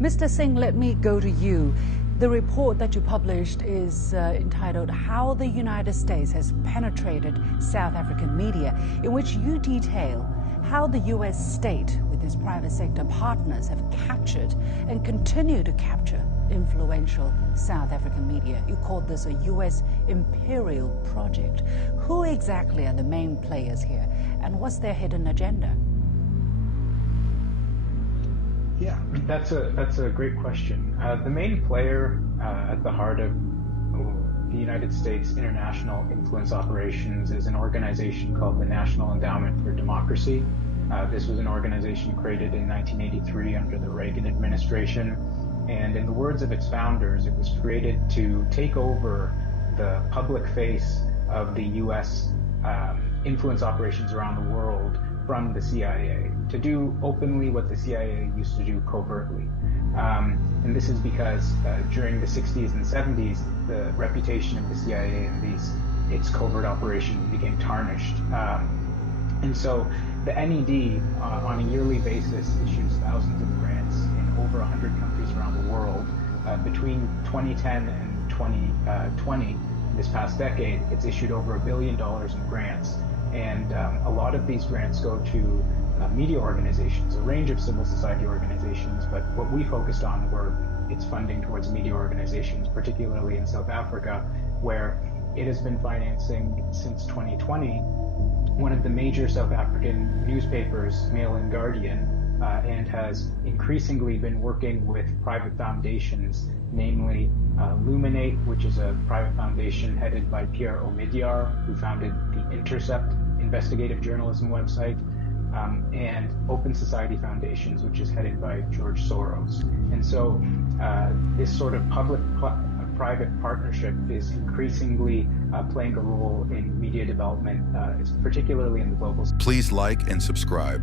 Mr. Singh, let me go to you. The report that you published is entitled How the United States Has Penetrated South African Media, in which you detail how the U.S. state, with its private sector partners, have captured and continue to capture influential South African media. You called this a U.S. Imperial project. Who exactly are the main players here, and what's their hidden agenda? Yeah, that's a great question. The main player at the heart of the United States international influence operations is an organization called the National Endowment for Democracy. This was an organization created in 1983 under the Reagan administration. And in the words of its founders, it was created to take over the public face of the U.S. Influence operations around the world from the CIA, to do openly what the CIA used to do covertly. And this is because during the 60s and 70s, the reputation of the CIA and its covert operations became tarnished. And so the NED, on a yearly basis, issues thousands of grants in over 100 countries around the world. Between 2010 and 2020, this past decade, it's issued over $1 billion in grants. And a lot of these grants go to media organizations, a range of civil society organizations, but what we focused on were its funding towards media organizations, particularly in South Africa, where it has been financing since 2020 one of the major South African newspapers, Mail and Guardian, and has increasingly been working with private foundations, namely Luminate, which is a private foundation headed by Pierre Omidyar, who founded the Intercept investigative journalism website, and Open Society Foundations, which is headed by George Soros. And so this sort of public-private partnership is increasingly playing a role in media development, particularly in the global. Please like and subscribe.